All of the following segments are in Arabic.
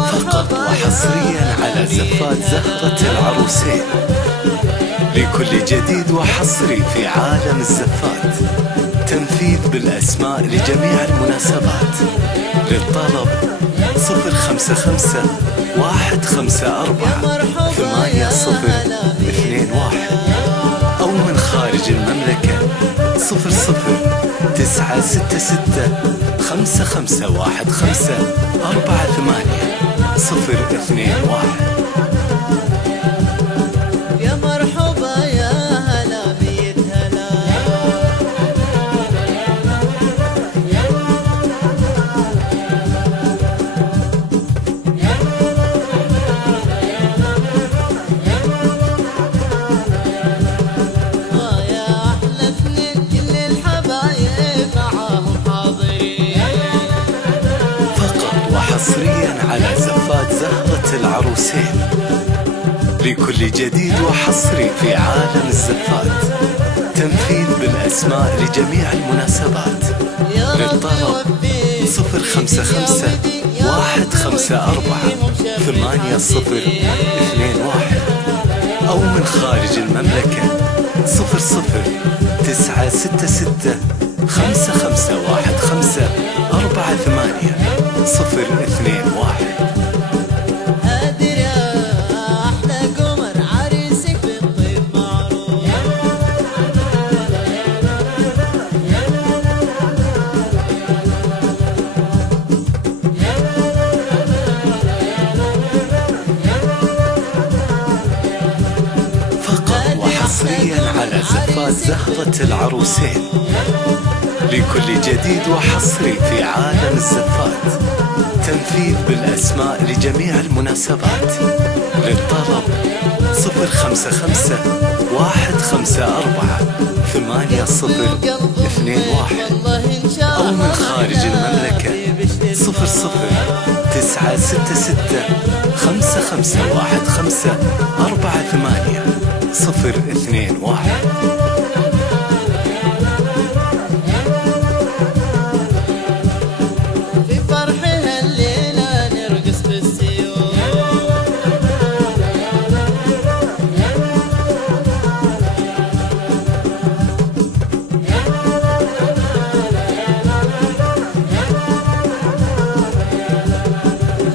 فقط وحصريا على زفات زهرة العروسين، لكل جديد وحصري في عالم الزفات، تنفيذ بالأسماء لجميع المناسبات. للطلب 054-154-8021 أو من خارج المملكة 00-966-5515-48-021. يا مرحبا يا هلا ميت هلا، يا أحلى اثنين كل الحبايب معاهم حاضرين. فقط وحصريا على زفات زهرة العروسين، لكل جديد وحصري في عالم الزفات، تنفيذ بالأسماء لجميع المناسبات. للطلب 055-154-8021 أو من خارج المملكة 00-966-5515-48-021. هادر يا أحلى قمر عريسك بالطيب معروف. فقط وحصريا على زفات زهرة العروسين، لكل جديد وحصري في عالم الزفات، تنفيذ بالأسماء لجميع المناسبات. للطلب 055-154-8021 أو من خارج المملكة 00-966-5515-48-021. في فرحها الليلة نرقص بالسيوف،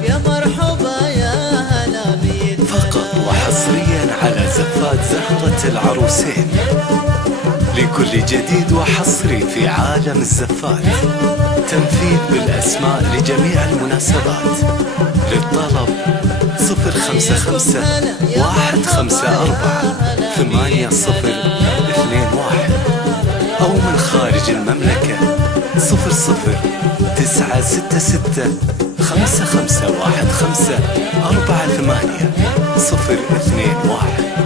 يا مرحبا يا هلا ميت فقط وحصريا على زفات زهرة العروسين، لكل جديد وحصري في عالم الزفات، تنفيذ بالأسماء لجميع المناسبات. للطلب 055-154-8021 أو من خارج المملكة 00-966-5515-48-021.